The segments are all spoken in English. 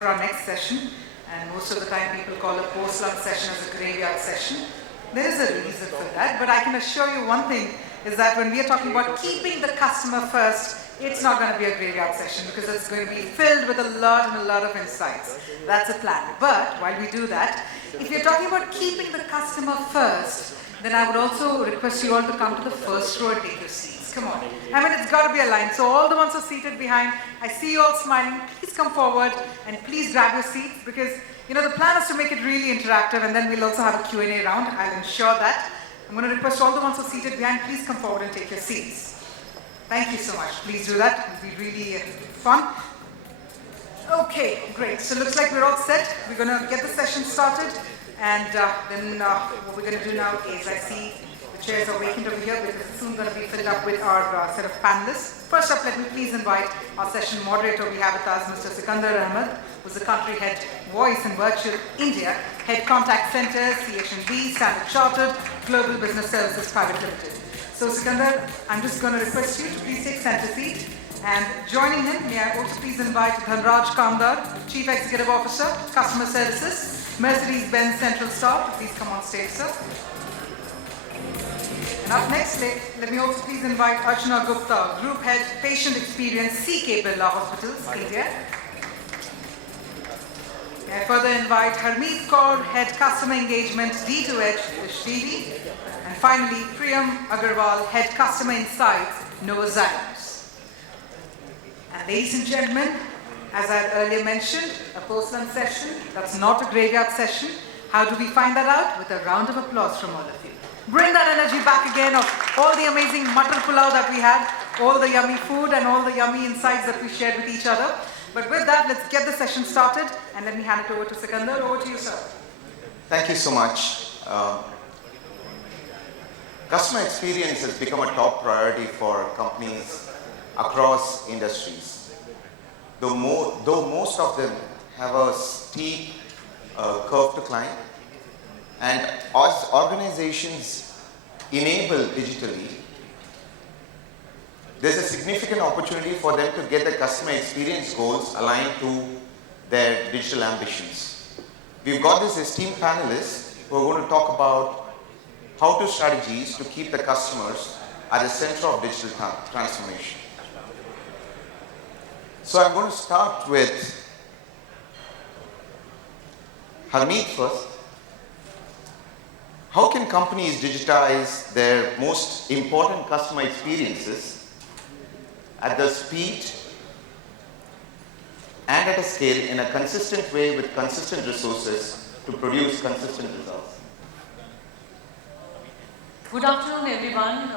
our next session, and most of the time people call a post-lunch session as a graveyard session. There is a reason for that, but I can assure you one thing is that when we are talking about keeping the customer first, it's not going to be a graveyard session because it's going to be filled with a lot of insights. That's a plan. But while we do that, if you're talking about keeping the customer first, then I would also request you all to come to the first row and take your seats. Come on. I mean, it's got to be a line. So all the ones who are seated behind, I see you all smiling. Please come forward and please grab your seats because, you know, the plan is to make it really interactive, and then we'll also have a Q&A round. I'll ensure that. I'm going to request all the ones who are seated behind, please come forward and take your seats. Thank you so much. Please do that. It'll be really fun. Okay, great. So it looks like we're all set. We're going to get the session started. And then what we're going to do now is I see the chairs are vacant over here because it's soon going to be filled up with our set of panelists. First up, let me please invite our session moderator. We have with us Mr. Sikander Ahmed, who's the country head voice in Virtual India, head contact centers, CHMB, Standard Chartered, Global Business Services Private Limited. So Sikander, I'm just going to request you to please take center seat. And joining him, may I also please invite Dhanraj Kamdar, Chief Executive Officer, Customer Services, Mercedes-Benz Central Staff. Please come on stage, sir. And up next, let me also please invite Archna Gupta, Group Head, Patient Experience, Birla Hospitals, India. May I further invite Harmeet, Kaur, Head Customer Engagement, D2H, DishTV. And finally, Priyam, Agarwal, Head Customer Insights, Novozymes. And ladies and gentlemen, as I had earlier mentioned, a post-lunch session, that's not a graveyard session. How do we find that out? With a round of applause from all of you. Bring that energy back again of all the amazing matar pulao that we had, all the yummy food and all the yummy insights that we shared with each other. But with that, let's get the session started and let me hand it over to Sikander. Over to you, sir. Thank you so much. Customer experience has become a top priority for companies across industries. Though most of them have a steep curve to climb, and as organizations enable digitally, there's a significant opportunity for them to get the customer experience goals aligned to their digital ambitions. We've got these esteemed panelists who are going to talk about how to strategies to keep the customers at the center of digital transformation. So I'm going to start with Harmeet first. How can companies digitize their most important customer experiences at the speed and at a scale in a consistent way with consistent resources to produce consistent results? Good afternoon, everyone.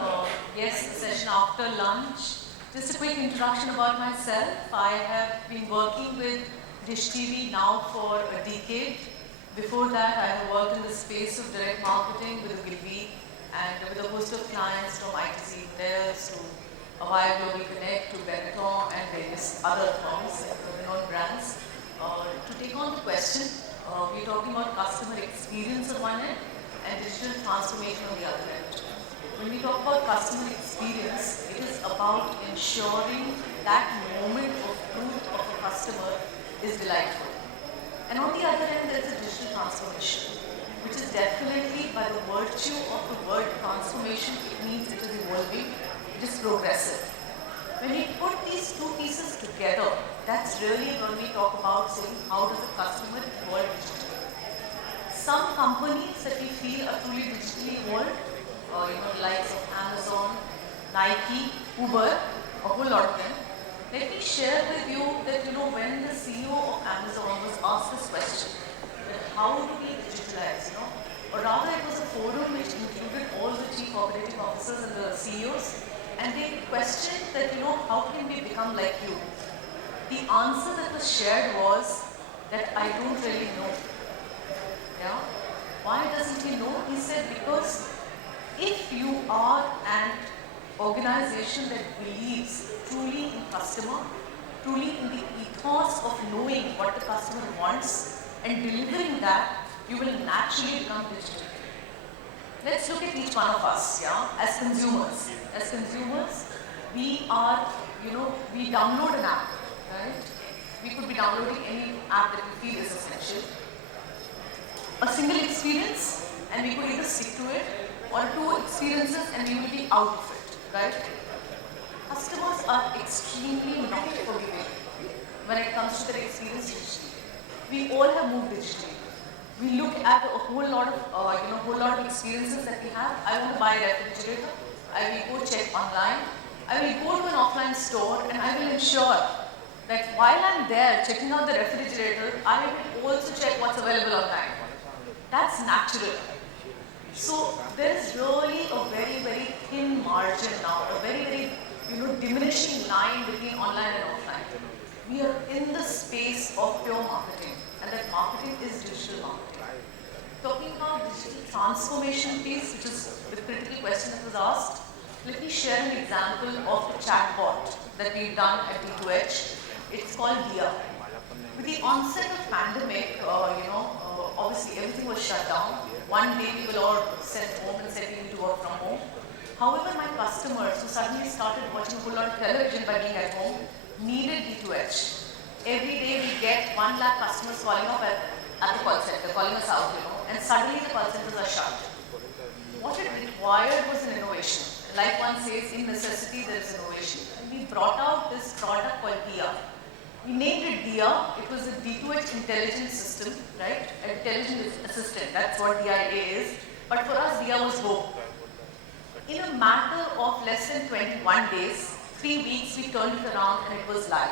Yes, the session after lunch. Just a quick introduction about myself. I have been working with DishTV now for a decade. Before that, I have worked in the space of direct marketing with Gilby and with a host of clients from ITC Hotels to Avaya Global Connect to Benetton and various other firms and renowned brands. To take on the question, we're talking about customer experience on one end and digital transformation on the other end. When we talk about customer experience, it is about ensuring that moment of truth of a customer is delightful. And on the other end, there is a digital transformation, which is definitely, by the virtue of the word transformation, it means it is evolving, it is progressive. When we put these two pieces together, that's really when we talk about saying how does a customer evolve digitally. Some companies that we feel are truly digitally evolved, the likes of Amazon, Nike, Uber, a whole lot of them. Let me share with you that, when the CEO of Amazon was asked this question, that how do we digitalize, or rather it was a forum which included all the chief operating officers and the CEOs, and they questioned that, how can we become like you? The answer that was shared was that I don't really know. Yeah? Why doesn't he know? He said because if you are an organization that believes truly in customer, truly in the ethos of knowing what the customer wants and delivering that, you will naturally become digital. Let's look at each one of us, as consumers. As consumers, we are, we download an app, right? We could be downloading any app that we feel is essential. A single experience, and we could either stick to it, or two experiences and we will be out of it, right? Customers are extremely not forgiving when it comes to their experience digitally. We all have moved digitally. We look at a whole lot of experiences that we have. I want to buy a refrigerator. I will go check online. I will go to an offline store and I will ensure that while I'm there checking out the refrigerator, I will also check what's available online. That's natural. So there is really a very, very thin margin now, a very, very diminishing line between online and offline. We are in the space of pure marketing, and that marketing is digital marketing. Talking about digital transformation piece, which is the critical question that was asked, let me share an example of the chatbot that we've done at D2H. It's called Dia. With the onset of pandemic, obviously everything was shut down. One day we were all sent home and said we need to work from home. However, my customers who suddenly started watching a whole lot of television by being at home needed D2H. Every day we get 1 lakh customers calling up at the call center, calling us out, and suddenly the call centers are shut. What it required was an innovation. Like one says, in necessity there is innovation. And we brought out this product called Dia. We named it Dia. It was a D2H intelligence system, right? Intelligent assistant, that's what DIA is. But for us, Dia was hope. In a matter of less than 21 days, 3 weeks, we turned it around and it was live.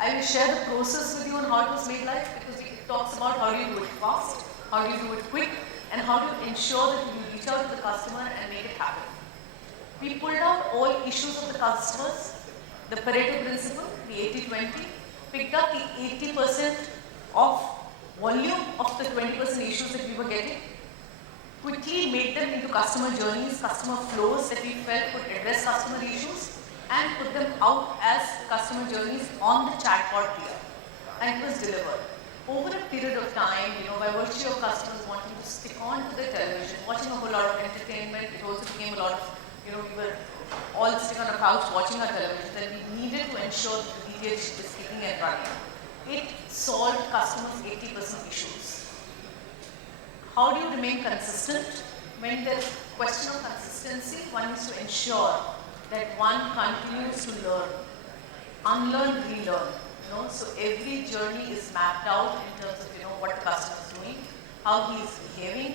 I will share the process with you on how it was made live because it talks about how do you do it fast, how do you do it quick, and how do you ensure that you reach out to the customer and make it happen. We pulled out all issues of the customers, the Pareto principle, the 80-20, picked up the 80% of volume of the 20% issues that we were getting, quickly made them into customer journeys, customer flows that we felt could address customer issues, and put them out as customer journeys on the chatbot here. And it was delivered. Over a period of time, by virtue of customers wanting to stick on to the television, watching a whole lot of entertainment, it also became a lot of, we were all sitting on a couch watching our television, then we needed to ensure that the DTH is kicking and running. It solved customers' 80% issues. How do you remain consistent? When there's a question of consistency, one needs to ensure that one continues to learn, unlearn, relearn. So every journey is mapped out in terms of what the customer is doing, how he is behaving,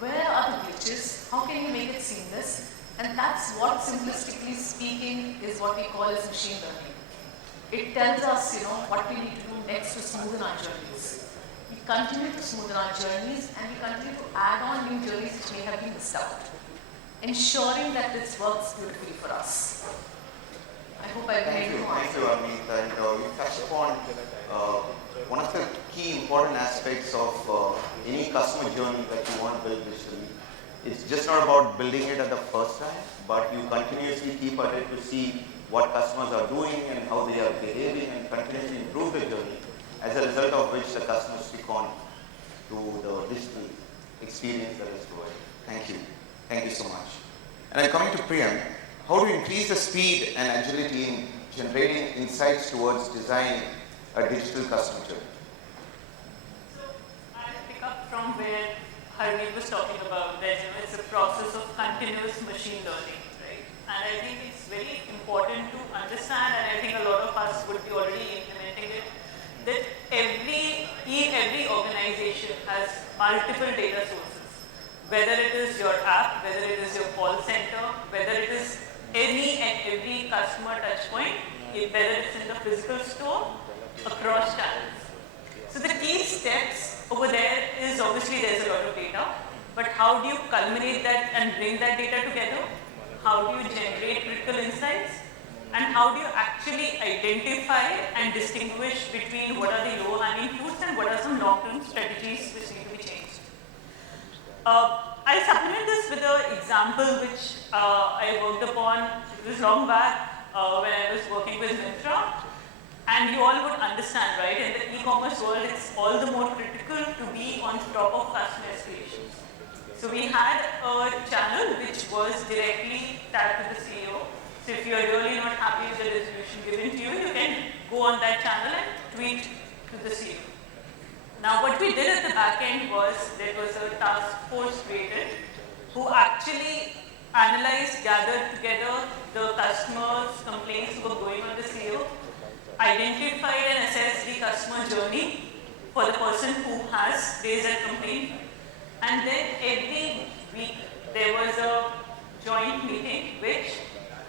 where are the glitches, how can you make it seamless, and that's what, simplistically speaking, is what we call as machine learning. It tells us what we need to do next to smoothen our journeys. We continue to smoothen our journeys and we continue to add on new journeys which may have been missed out, ensuring that this works beautifully for us. I hope I've been able to answer. Thank you, Harmeet. And you touched upon one of the key important aspects of any customer journey that you want to build digitally. It's just not about building it at the first time, but you continuously keep at it to see what customers are doing and how they are behaving and continuously improve the journey, as a result of which the customers stick on to the digital experience that is provided. Thank you. Thank you so much. And I'm coming to Priyam. How do you increase the speed and agility in generating insights towards designing a digital customer journey? So I pick up from where Harmeet was talking about that it's a process of continuous machine learning, right? And I think it's very important to understand, and I think a lot of us would be already implementing it, that every organization has multiple data sources. Whether it is your app, whether it is your call center, whether it is any and every customer touch point, whether it's in the physical store, across channels. So the key steps over there is obviously there's a lot of data, but how do you culminate that and bring that data together? How do you generate critical insights? And how do you actually identify and distinguish between what are the low-hanging fruits and what are some long-term strategies which need to be changed? I supplement this with an example which I worked upon, it was long back when I was working with Myntra. And you all would understand, right, in the e-commerce world, it's all the more critical to be on top of customer escalations. So we had a channel which was directly tagged to the CEO. So if you're really not happy with the resolution given to you, you can go on that channel and tweet to the CEO. Now what we did at the back end was there was a task force created who actually analyzed, gathered together the customers' complaints who were going on the CEO, identified and assessed the customer journey for the person who has raised a complaint, and then every week there was a joint meeting which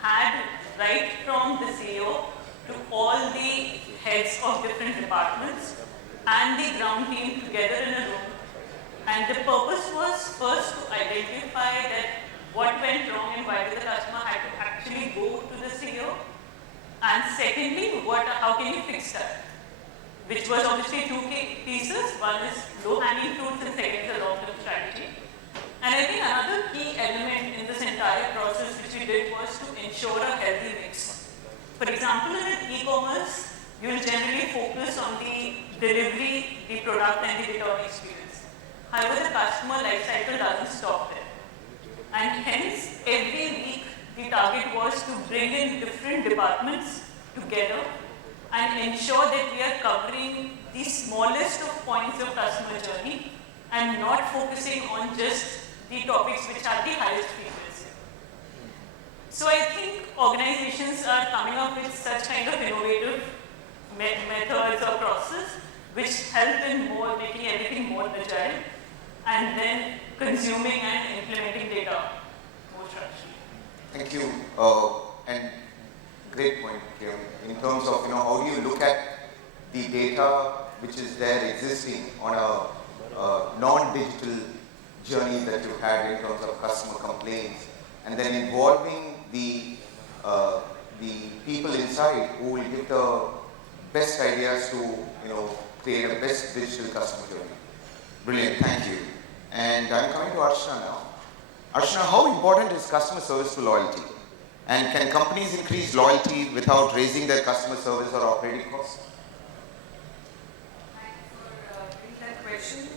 had right from the CEO to all the heads of different departments and the ground team together in a room. And the purpose was first to identify that what went wrong and why did the customer had to actually go to the CEO, and secondly, how can you fix that? Which was obviously two key pieces. One is low-hanging fruits and second is a long-term strategy. And I think another key element in this entire process which we did was to ensure a healthy mix. For example, in e-commerce, you will generally focus on the delivery, the product and the return experience. However, the customer life cycle doesn't stop there. And hence, every week, the target was to bring in different departments together and ensure that we are covering the smallest of points of customer journey and not focusing on just the topics which are the highest frequency. So I think organizations are coming up with such kind of innovative methods or process which help in making everything more agile and then consuming and implementing data more structurally. Thank you. And great point, Priyam. In terms of how do you look at the data which is there existing on a non-digital journey that you had in terms of customer complaints, and then involving the people inside who will give the best ideas to create a best digital customer journey. Brilliant, thank you. And I'm coming to Archna now. Archna, how important is customer service to loyalty? And can companies increase loyalty without raising their customer service or operating costs? Thanks for bringing that question.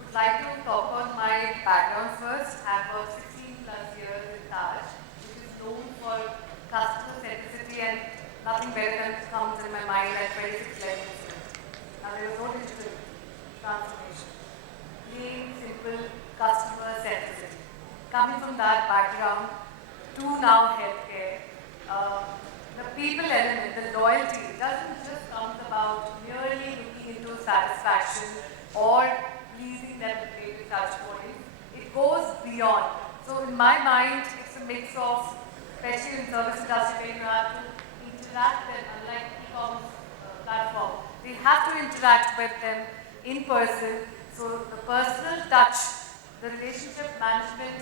Would like to talk about my background first. I've worked 16 plus years in Taj, which is known for customer centricity, and nothing better than comes in my mind at 26 levels. Now there was no digital transformation. Plain, simple customer centricity. Coming from that background to now healthcare, the people element, the loyalty, doesn't just come about merely looking into satisfaction or pleasing them with various touch points. It goes beyond. So in my mind, it's a mix of, especially in service industry, where you have to interact them, unlike e-commerce platform. They have to interact with them in person. So the personal touch, the relationship management,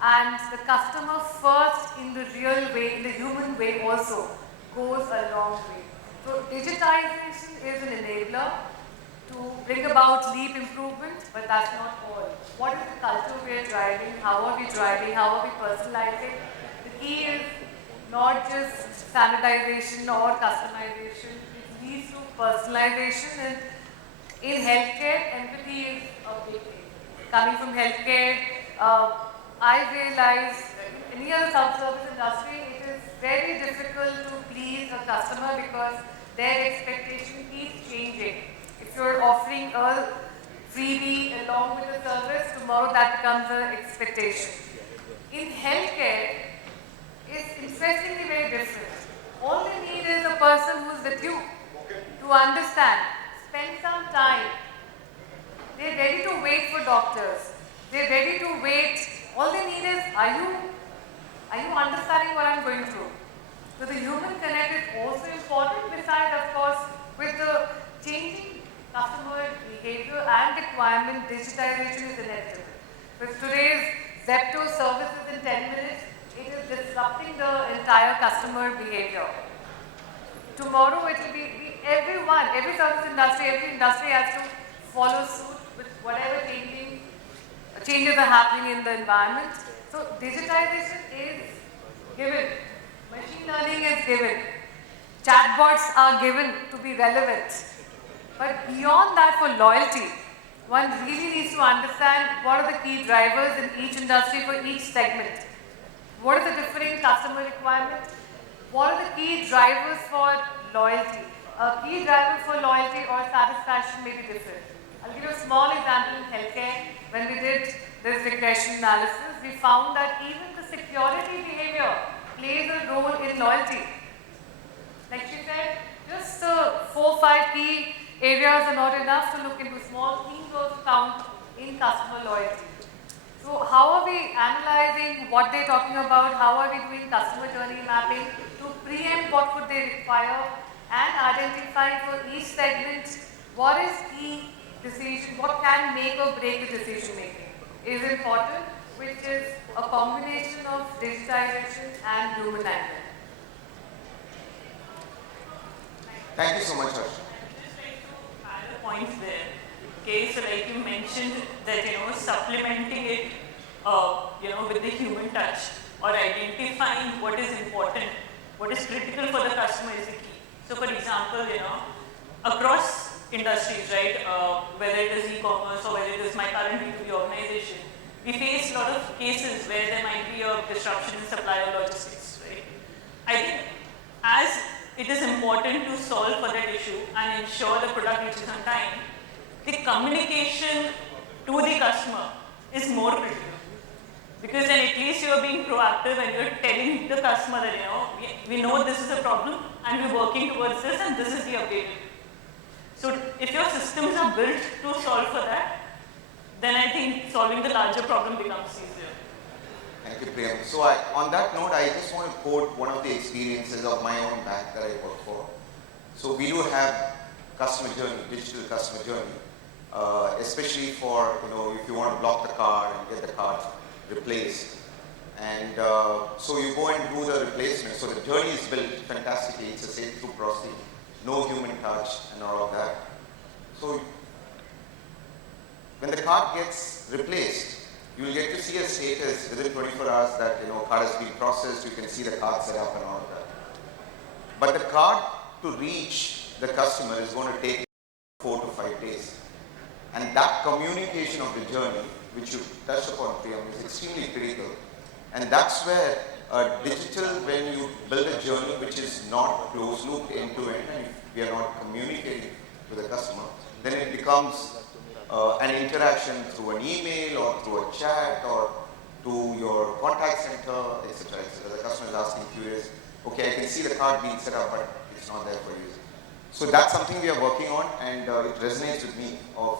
and the customer first in the real way, in the human way also, goes a long way. So digitization is an enabler to bring about leap improvement, but that's not all. What is the culture we are driving? How are we driving? How are we personalizing? The key is not just standardization or customization. It leads to personalization, and in healthcare, empathy is a big thing. Coming from healthcare, I realize in any other service industry, it is very difficult to please a customer because their expectation keeps changing. If you're offering a freebie along with the service, tomorrow that becomes an expectation. In healthcare, it's interestingly very different. All they need is a person who's with you to understand, spend some time. They're ready to wait for doctors. They're ready to wait. All they need is, are you understanding what I'm going through? So the human connect is also important, besides, of course, with the changing customer behavior and requirement, digitization is inevitable. With today's Zepto services in 10 minutes, it is disrupting the entire customer behavior. Tomorrow it will be everyone, every service industry, every industry has to follow suit with whatever changes are happening in the environment. So digitization is given, machine learning is given, chatbots are given to be relevant. But beyond that, for loyalty, one really needs to understand what are the key drivers in each industry for each segment. What are the different customer requirements? What are the key drivers for loyalty. A key driver for loyalty or satisfaction may be different. I'll give you a small example in healthcare. When we did this regression analysis, we found that even the security behavior plays a role in loyalty. Like she said, just 4-5 key areas are not enough to look into. Small things also count in customer loyalty. So how are we analyzing what they're talking about? How are we doing customer journey mapping to preempt what would they require and identify for each segment what is key decision, what can make or break the decision making is important, which is a combination of digitization and human angling. Thank you so much, Archna. I'd just like to add a point there. Okay, so like you mentioned that, supplementing it, with the human touch or identifying what is important, what is critical for the customer is the key. So for example, across industries, right, whether it is e-commerce or whether it is my current B2B organization, we face a lot of cases where there might be a disruption in supply or logistics, right? I think as it is important to solve for that issue and ensure the product reaches on time, the communication to the customer is more critical. Because then at least you are being proactive and you are telling the customer that, we know this is a problem and we're working towards this and this is the update. So if your systems are built to solve for that, then I think solving the larger problem becomes easier. Thank you, Priyam. So on that note, I just want to quote one of the experiences of my own bank that I work for. So we do have customer journey, digital customer journey, especially for, if you want to block the card and get the card replaced. And so you go and do the replacement. So the journey is built fantastically. It's a safe-through processing, no human touch and all of that. So when the card gets replaced, you will get to see a status within 24 hours that, card has been processed, you can see the card set up and all of that. But the card to reach the customer is going to take 4 to 5 days. And that communication of the journey, which you touched upon, Priyam, is extremely critical. And that's where digital, when you build a journey which is not closed-looped end-to-end, and if we are not communicating with the customer, then it becomes an interaction through an email or through a chat or to your contact center, etc. etc. The customer is asking, curious, okay, I can see the card being set up, but it's not there for you. So that's something we are working on, and it resonates with me of,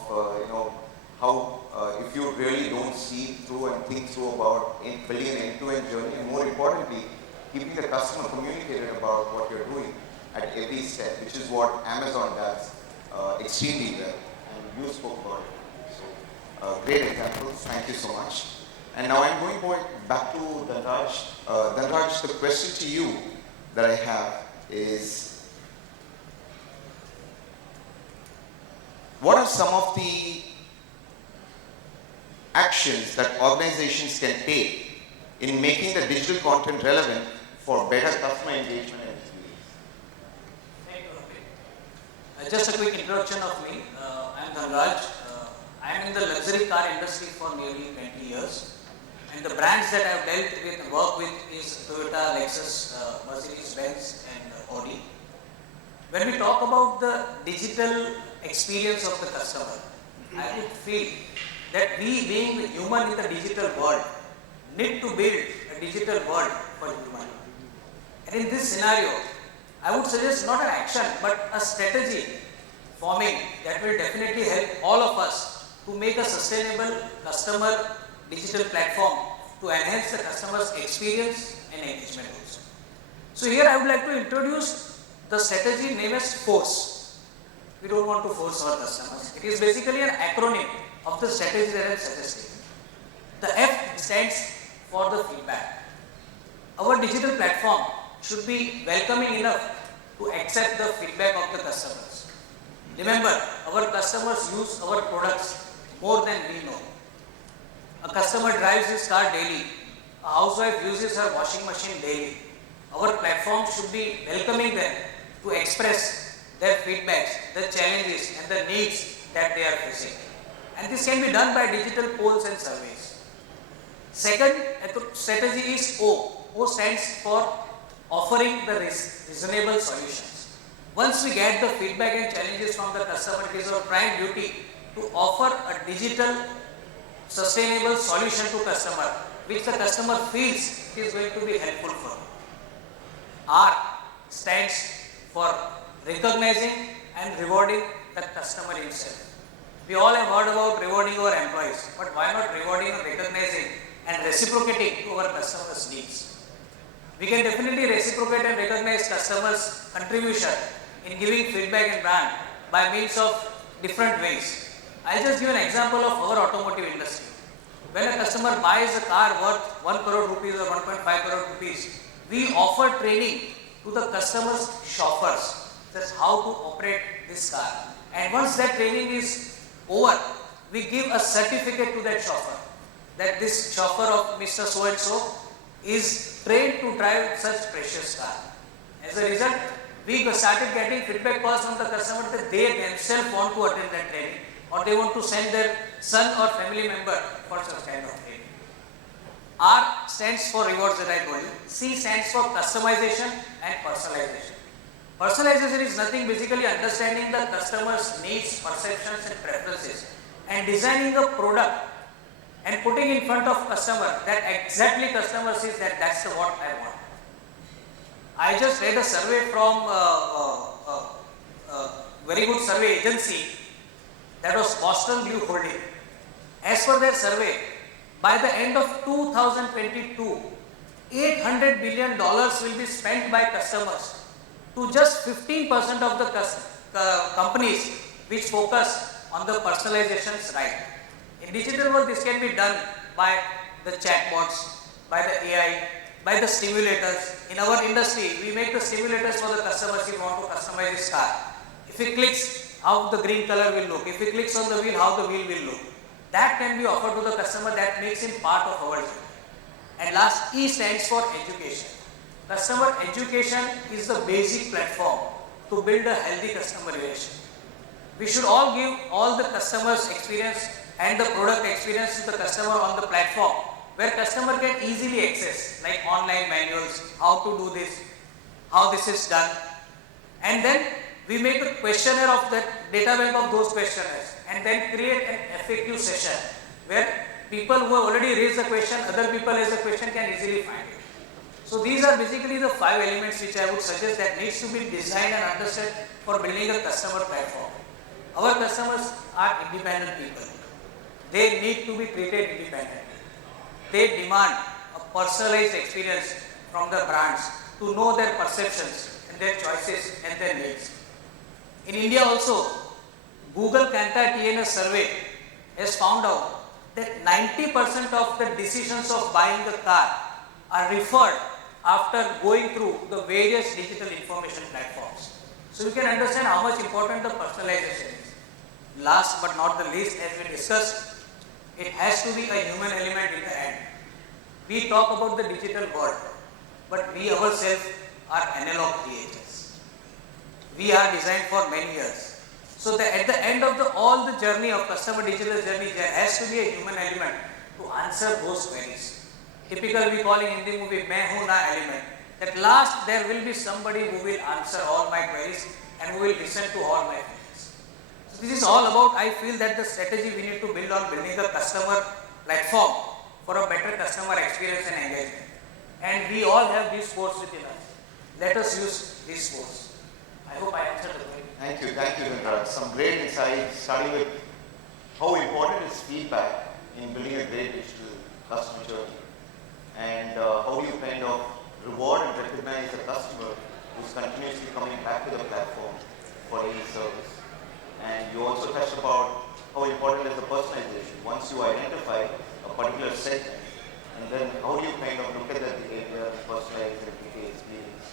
how if you really don't see through and think through about building an end-to-end journey, and more importantly, keeping the customer communicated about what you're doing at every step, which is what Amazon does extremely well, and you spoke about it. So, great examples. Thank you so much. And now I'm going back to Dhanraj. Dhanraj, the question to you that I have is, what are some of the actions that organizations can take in making the digital content relevant for better customer engagement and experience? Thank you. Just a quick introduction of me. I am Dhanraj. I am in the luxury car industry for nearly 20 years. And the brands that I have dealt with and worked with is Toyota, Lexus, Mercedes-Benz and Audi. When we talk about the digital experience of the customer, I would feel that we, being human in the digital world, need to build a digital world for human. And in this scenario, I would suggest not an action, but a strategy forming that will definitely help all of us to make a sustainable customer digital platform to enhance the customer's experience and engagement also. So here I would like to introduce the strategy named as FORCE. We don't want to force our customers. It is basically an acronym of the strategy that I have suggested. The F stands for the feedback. Our digital platform should be welcoming enough to accept the feedback of the customers. Remember, our customers use our products more than we know. A customer drives his car daily. A housewife uses her washing machine daily. Our platform should be welcoming them to express their feedbacks, the challenges and the needs that they are facing. And this can be done by digital polls and surveys. Second strategy is O. O stands for offering the reasonable solutions. Once we get the feedback and challenges from the customer, it is our prime duty to offer a digital sustainable solution to customer, which the customer feels is going to be helpful for. R stands for recognizing and rewarding the customer himself. We all have heard about rewarding our employees, but why not rewarding and recognizing and reciprocating to our customers' needs? We can definitely reciprocate and recognize customers' contribution in giving feedback and brand by means of different ways. I'll just give an example of our automotive industry. When a customer buys a car worth 1 crore rupees or 1.5 crore rupees, we offer training to the customer's chauffeurs. That's how to operate this car. And once that training is over, we give a certificate to that chauffeur that this chauffeur of Mr. So-and-so is trained to drive such precious car. As a result, we started getting feedback calls from the customer that they themselves want to attend that training or they want to send their son or family member for such kind of training. R stands for rewards that I told you. C stands for customization and personalization. Personalization is nothing basically understanding the customer's needs, perceptions and preferences and designing a product and putting in front of customer that exactly customer says that that's what I want. I just read a survey from a very good survey agency, that was Boston Blue Holding. As per their survey, by the end of 2022, $800 billion will be spent by customers to just 15% of the companies which focus on the personalizations right. In digital world, this can be done by the chatbots, by the AI, by the stimulators. In our industry, we make the stimulators for the customers who want to customize this car. If he clicks, how the green color will look. If he clicks on the wheel, how the wheel will look. That can be offered to the customer, that makes him part of our journey. And last, E stands for education. Customer education is the basic platform to build a healthy customer relation. We should all give all the customers experience and the product experience to the customer on the platform where customer can easily access, like online manuals, how to do this, how this is done. And then we make a questionnaire of that data bank of those questionnaires and then create an FAQ session where people who have already raised the question, other people raise the question can easily find it. So these are basically the 5 elements which I would suggest that needs to be designed and understood for building a customer platform. Our customers are independent people. They need to be treated independently. They demand a personalized experience from the brands to know their perceptions and their choices and their needs. In India also, Google Kantar TNS survey has found out that 90% of the decisions of buying a car are referred after going through the various digital information platforms. So you can understand how much important the personalization is. Last but not the least, as we discussed, it has to be a human element in the end. We talk about the digital world, but we ourselves are analog creators. We are designed for many years. So that at the end of all the journey of customer digital journey, there has to be a human element to answer those queries. Typically we call in Hindi movie, "Main hu na" element. At last there will be somebody who will answer all my queries and who will listen to all my queries. So this is all about, I feel that the strategy we need to build on building a customer platform for a better customer experience and engagement. And we all have these sports within us. Let us use these sports. I hope I answered the question. Thank you, Dhanraj. Some great insights, starting with how important is feedback in building a great digital customer journey, and how do you kind of reward and recognize the customer who's continuously coming back to the platform for any service. And you also touched about how important is the personalization. Once you identify a particular segment, and then how do you kind of look at that behavior, personalize the experience.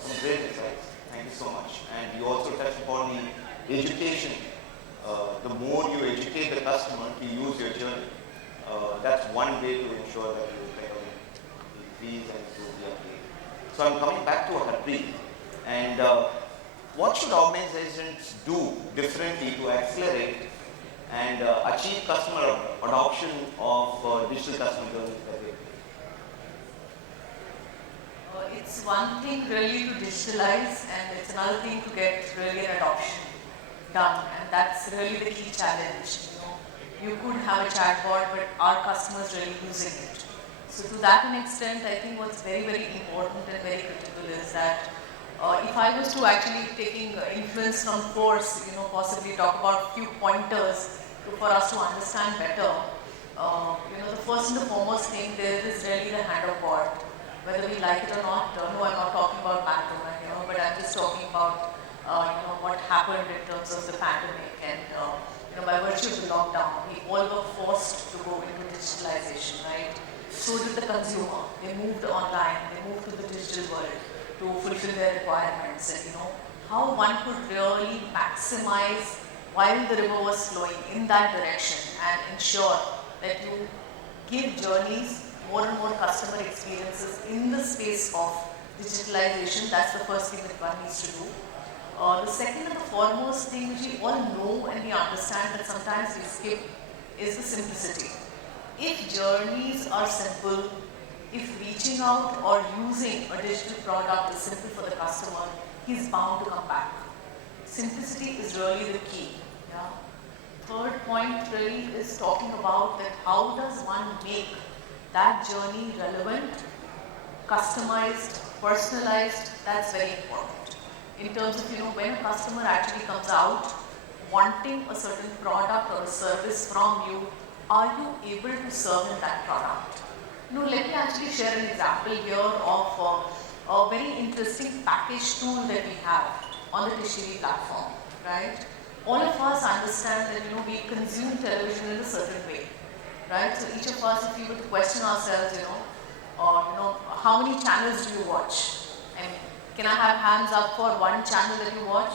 Some great insights. Thank you so much. And you also touched upon the education. The more you educate the customer to use your journey, that's one way to ensure that you kind of increase and improve the uptake. So I'm coming back to Harmeet. And what should organizations do differently to accelerate and achieve customer adoption of digital customer journeys that they create? it's one thing really to digitalize, and it's another thing to get really an adoption done, and that's really the key challenge. You could have a chatbot, but are customers really using it? So to that extent, I think what's very, very important and very critical is that if I was to actually taking influence from course, possibly talk about a few pointers for us to understand better. The first and the foremost thing there is really the hand of God. Whether we like it or not, no, I'm not talking about McDonald's, but I'm just talking about what happened in terms of the pandemic, and by virtue of the lockdown, we all were forced to go into digitalization, right? So did the consumer. They moved online, they moved to the digital world to fulfill their requirements, and how one could really maximize while the river was flowing in that direction and ensure that you give journeys, more and more customer experiences in the space of digitalization. That's the first thing that one needs to do. The second and the foremost thing which we all know and we understand that sometimes we skip is the simplicity. If journeys are simple, if reaching out or using a digital product is simple for the customer, he's bound to come back. Simplicity is really the key. Yeah? Third point really is talking about that how does one make that journey relevant, customized, personalized. That's very important. In terms of when a customer actually comes out wanting a certain product or a service from you, are you able to serve in that product? Let me actually share an example here of a very interesting package tool that we have on the DishTV platform, right? All of us understand that we consume television in a certain way, right? So each of us, if you were to question ourselves, how many channels do you watch? I mean, can I have hands up for one channel that you watch?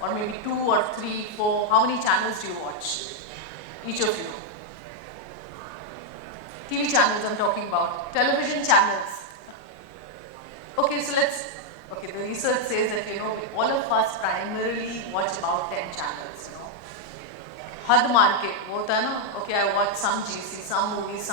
Or maybe 2 or 3, 4, how many channels do you watch? Each of you. TV channels I'm talking about, television channels. Okay, so the research says that, all of us primarily watch about 10 channels, Had market, okay, I watch some GC, some movies,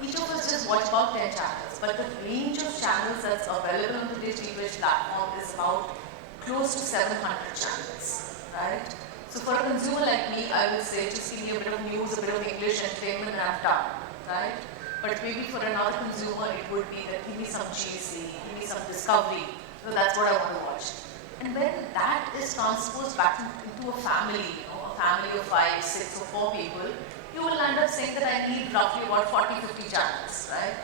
each of us just watch about 10 channels. But the range of channels that's available on the DishTV platform is about close to 700 channels, right? So for a consumer like me, I would say just give me a bit of news, a bit of English entertainment and I'm done, right? But maybe for another consumer, it would be that give me some GC, give me some Discovery, so that's what I want to watch. And when that is transposed back into a family, a family of 5, 6 or 4 people, you will end up saying that I need roughly about 40, 50 channels, right?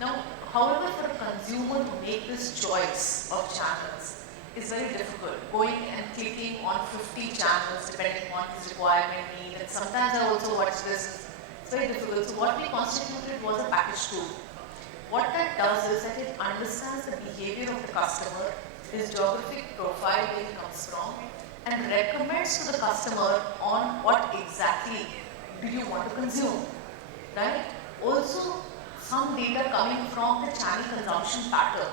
Now, however, for a consumer to make this choice of channels is very difficult. Going and clicking on 50 channels depending on his requirement, need, and sometimes I also watch this. It's very difficult. So what we constituted was a package tool. What that does is that it understands the behavior of the customer, his geographic profile where he comes from, and recommends to the customer on what exactly do you want to consume, right? Also, some data coming from the channel consumption pattern,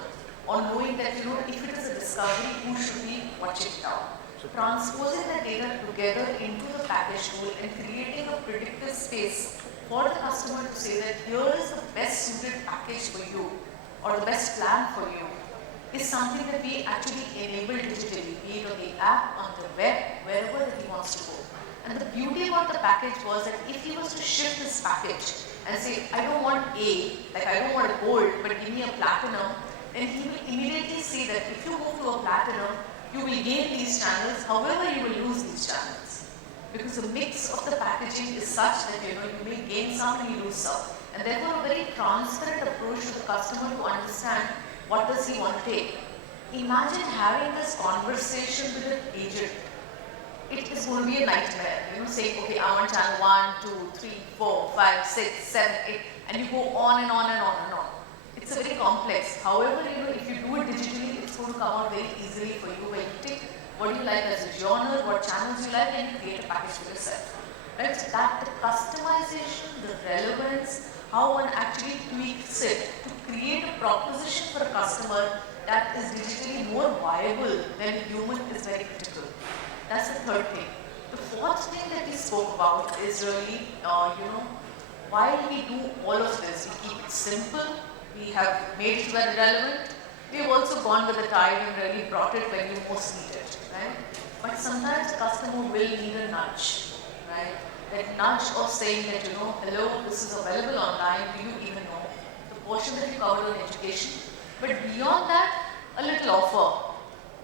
on knowing that, if it is a discovery, who should be watching it out. So transposing that data together into the package tool and creating a predictive space for the customer to say that here is the best suited package for you or the best plan for you is something that we actually enable digitally, be it on the app, on the web, wherever that he wants to go. And the beauty about the package was that if he was to shift his package and say, I don't want A, like I don't want a gold, but give me a platinum, then he will immediately see that if you move to a platinum, you will gain these channels, however you will lose these channels. Because the mix of the packaging is such that you may gain some and you lose some. And therefore a very transparent approach to the customer to understand what does he want to take. Imagine having this conversation with an agent. It is going to be a nightmare, saying, okay, I want channel 1, 2, 3, 4, 5, 6, 7, 8, and you go on and on and on and on. It's a very complex. However, if you do it digitally, it's going to come out very easily for you when you take what you like as a genre, what channels you like, and you create a package for yourself. Right? So that the customization, the relevance, how one actually tweaks it to create a proposition for a customer that is digitally more viable than human is very critical. That's the third thing. The fourth thing that we spoke about is really, while we do all of this, we keep it simple, we have made it very relevant, We've also gone with the tide and really brought it when you most need it, right? But sometimes the customer will need a nudge, right? That nudge of saying that, hello, this is available online, do you even know? The portion that you covered on education. But beyond that, a little offer,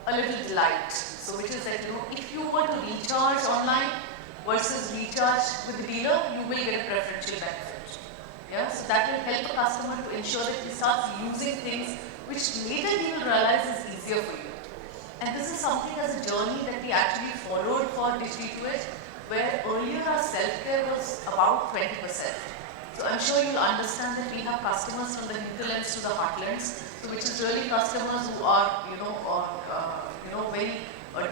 a little delight. So which is that, if you were to recharge online versus recharge with the dealer, you will get a preferential benefit. Yeah, so that will help a customer to ensure that he starts using things which later he will realize is easier for you. And this is something as a journey that we actually followed for DishTV, where earlier our self-care was about 20%. So I'm sure you'll understand that we have customers from the hinterlands to the heartlands, so which is really customers who are, very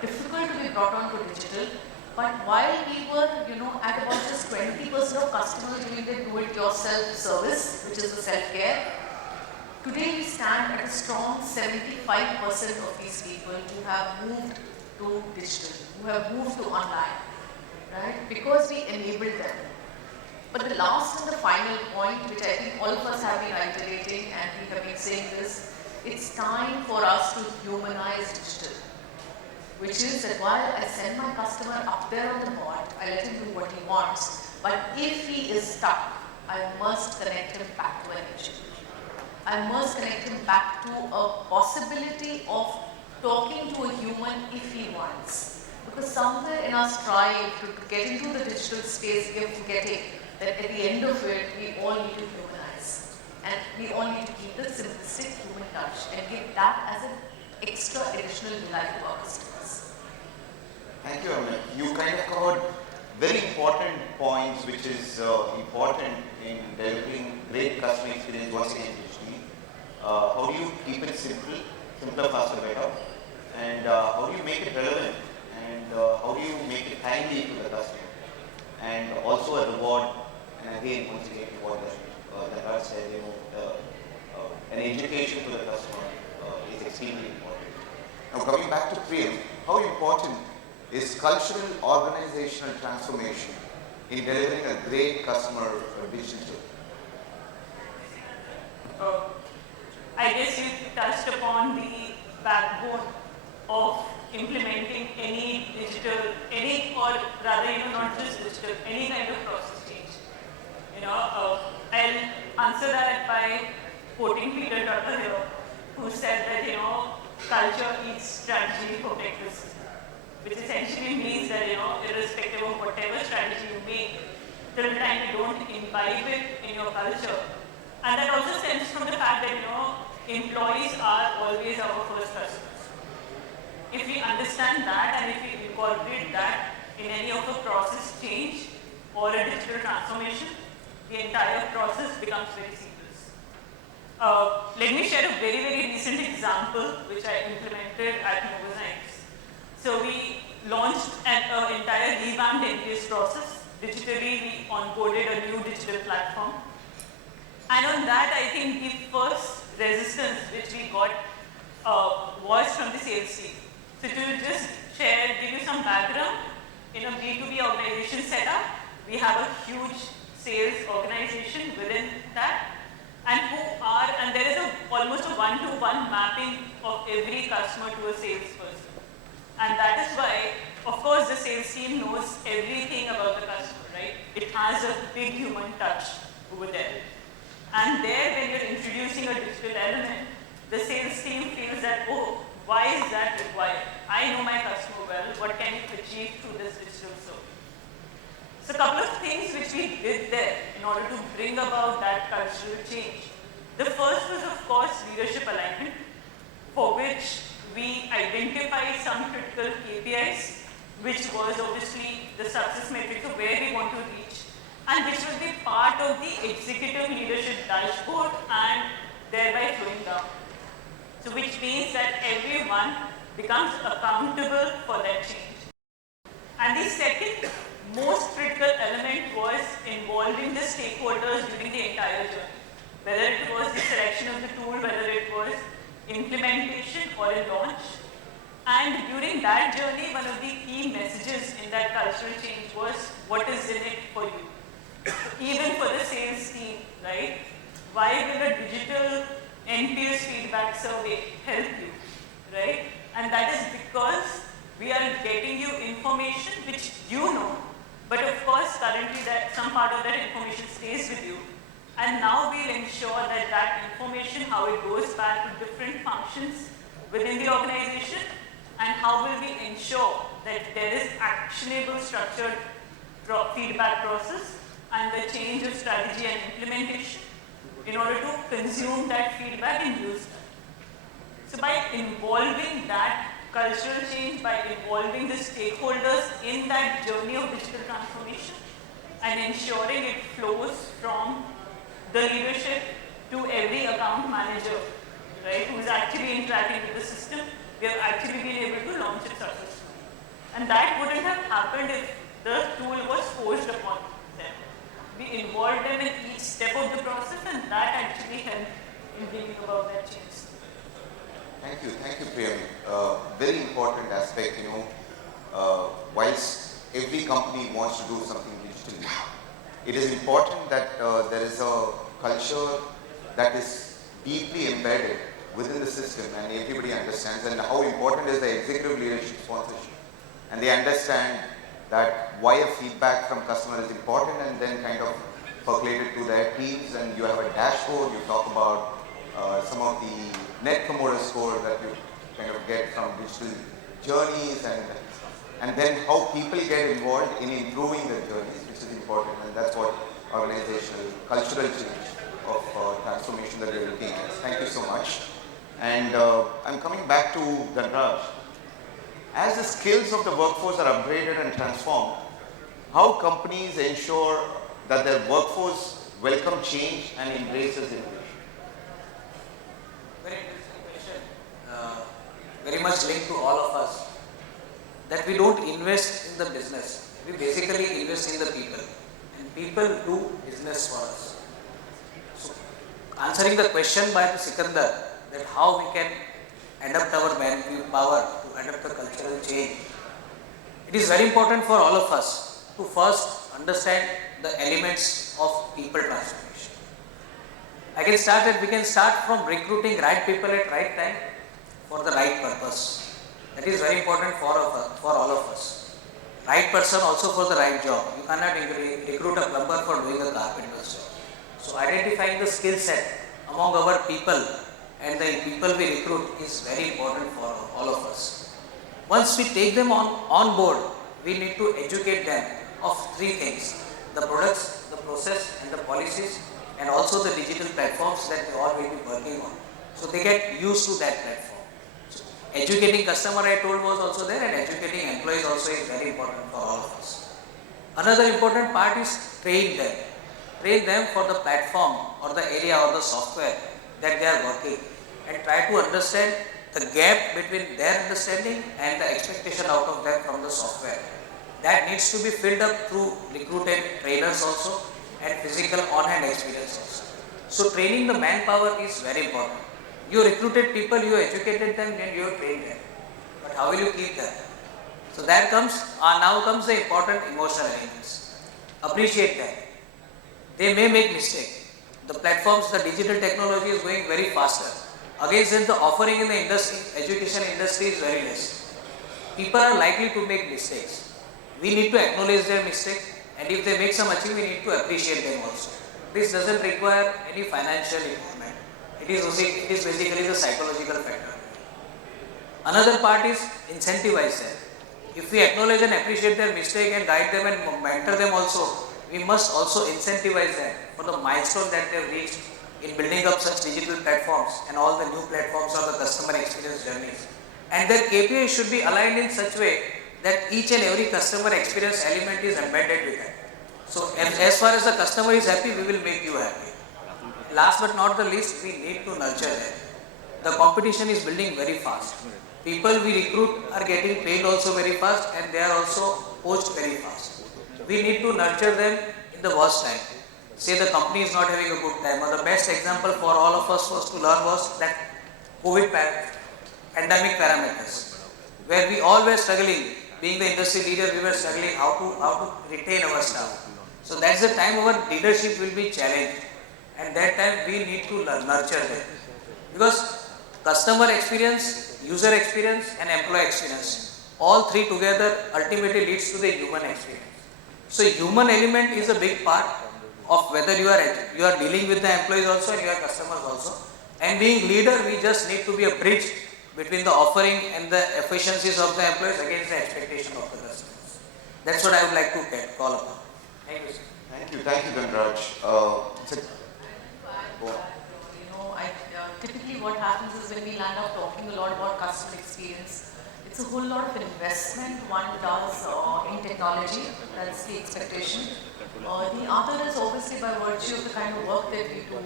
difficult to be brought on to digital. But while we were, at about just 20% of customers doing the do-it-yourself service, which is the self-care, today we stand at a strong 75% of these people who have moved to digital, who have moved to online, right? Because we enabled them. But the last and the final point, which I think all of us have been iterating and we have been saying this, it's time for us to humanize digital. Which is that while I send my customer up there on the board, I let him do what he wants, but if he is stuck, I must connect him back to an agent. I must connect him back to a possibility of talking to a human if he wants. Because somewhere in our strive to get into the digital space, we are forgetting that at the end of it, we all need to humanize. And we all need to keep the simplistic human touch and give that as an extra additional delight to our customers. Thank you, Ahmed. You kind of covered very important points, which is important in delivering great customer experience once again digitally. How do you keep it simple, simpler, faster, better? And how do you make it relevant? And how do you make it timely to the customer? And also a reward, and again, once again, what Dhanraj said, an education to the customer is extremely important. Now coming back to Priyam, how important is cultural organizational transformation in delivering a great customer digital? I guess you touched upon the backbone of implementing any digital, or rather, not just digital, any kind of process change. I'll answer that by quoting Peter Drucker here, who said that, culture eats strategy for breakfast. Which essentially means that, irrespective of whatever strategy you make, till the time you don't imbibe it in your culture. And that also stems from the fact that, employees are always our first customers. If we understand that and if we incorporate that in any of a process change or a digital transformation, the entire process becomes very seamless. Let me share a very, very recent example which I implemented at Novozymes. So we launched an entire revamped NPS process. Digitally, we onboarded a new digital platform. And on that, I think the first resistance which we got was from the sales team. So to just give you some background, in a B2B organization setup, we have a huge sales organization within that, and there is almost a one-to-one mapping of every customer to a salesperson. And that is why, of course, the sales team knows everything about the customer, right? It has a big human touch over there. And there, when you're introducing a digital element, the sales team feels that, oh, why is that required? I know my customer well. What can you achieve through this digital service? So a couple of things which we did there in order to bring about that cultural change. The first was, of course, leadership alignment, for which we identified some critical KPIs, which was obviously the success metrics of where we want to reach, and which will be part of the executive leadership dashboard and thereby flowing down. So which means that everyone becomes accountable for that change. And the second most critical element was involving the stakeholders during the entire journey. Whether it was the selection of the tool, whether it was implementation or a launch. And during that journey, one of the key messages in that cultural change was what is in it for you. Even for the sales team, right? Why will a digital NPS feedback survey help you, right? And that is because we are getting you information which you know, but of course currently that some part of that information stays with you. And now we'll ensure that that information, how it goes back to different functions within the organization, and how will we ensure that there is actionable structured feedback process and the change of strategy and implementation in order to consume that feedback and use that. So by involving that cultural change, by involving the stakeholders in that journey of digital transformation and ensuring it flows from the leadership to every account manager, right, who is actually interacting with the system, we have actually been able to launch it successfully. And that wouldn't have happened if the tool was forced upon them. We involved them in each step of the process, and that actually helped in bringing about that change. Thank you, Priyam. Very important aspect, whilst every company wants to do something digitally, it is important that there is a culture that is deeply embedded within the system and everybody understands, and how important is the executive leadership sponsorship. And they understand that why a feedback from customer is important, and then kind of percolate it to their teams, and you have a dashboard, you talk about some of the net promoter score that you kind of get from digital journeys, and then how people get involved in improving their journeys, which is important, and that's what organizational cultural change of transformation that we're looking at. Thank you so much. And I'm coming back to Dhanraj. As the skills of the workforce are upgraded and transformed, how companies ensure that their workforce welcome change and embraces innovation? Very interesting question. Very much linked to all of us. That we don't invest in the business. We basically invest in the people. And people do business for us. So, answering the question by the Sikander, that how we can adapt our manpower to adapt the cultural change. It is very important for all of us to first understand the elements of people transformation. We can start from recruiting right people at right time for the right purpose. That is very important for all of us. Right person also for the right job. You cannot recruit a plumber for doing a carpenter's job. So identifying the skill set among our people and the people we recruit is very important for all of us. Once we take them on board, we need to educate them of three things: the products, the process and the policies, and also the digital platforms that we all will be working on. So they get used to that platform. So educating customer, I told, was also there, and educating employees also is very important for all of us. Another important part is train them. Train them for the platform or the area or the software that they are working, and try to understand the gap between their understanding and the expectation out of them from the software. That needs to be filled up through recruited trainers also and physical on-hand experience also. So training the manpower is very important. You recruited people, you educated them, and you trained them. But how will you keep them? So that now comes the important emotional elements. Appreciate them. They may make mistakes. The platforms, the digital technology is going very faster. Against the offering in the industry, education industry is very less. People are likely to make mistakes. We need to acknowledge their mistake, and if they make some achievement, we need to appreciate them also. This doesn't require any financial involvement. It is basically the psychological factor. Another part is incentivize them. If we acknowledge and appreciate their mistake and guide them and mentor them also, we must also incentivize them for the milestone that they have reached in building up such digital platforms and all the new platforms or the customer experience journeys. And their KPI should be aligned in such way that each and every customer experience element is embedded with that. So as far as the customer is happy, we will make you happy. Last but not the least, we need to nurture them. The competition is building very fast. People we recruit are getting trained also very fast, and they are also poached very fast. We need to nurture them in the worst time. Say the company is not having a good time, or the best example for all of us was to learn was that COVID pandemic parameters, where we all were struggling. Being the industry leader, we were struggling how to retain our staff. So that's the time our leadership will be challenged, and that time we need to nurture them. Because customer experience, user experience and employee experience, all three together ultimately leads to the human experience. So human element is a big part of whether you are dealing with the employees also and your customers also. And being leader, we just need to be a bridge between the offering and the efficiencies of the employees against the expectation of the customers. That's what I would like to call upon. Thank you, sir. Thank you, Dhanraj. Typically what happens is when we land up talking a lot about customer experience, it's a whole lot of investment one does in technology. That's the expectation. The other is obviously by virtue of the kind of work that we do,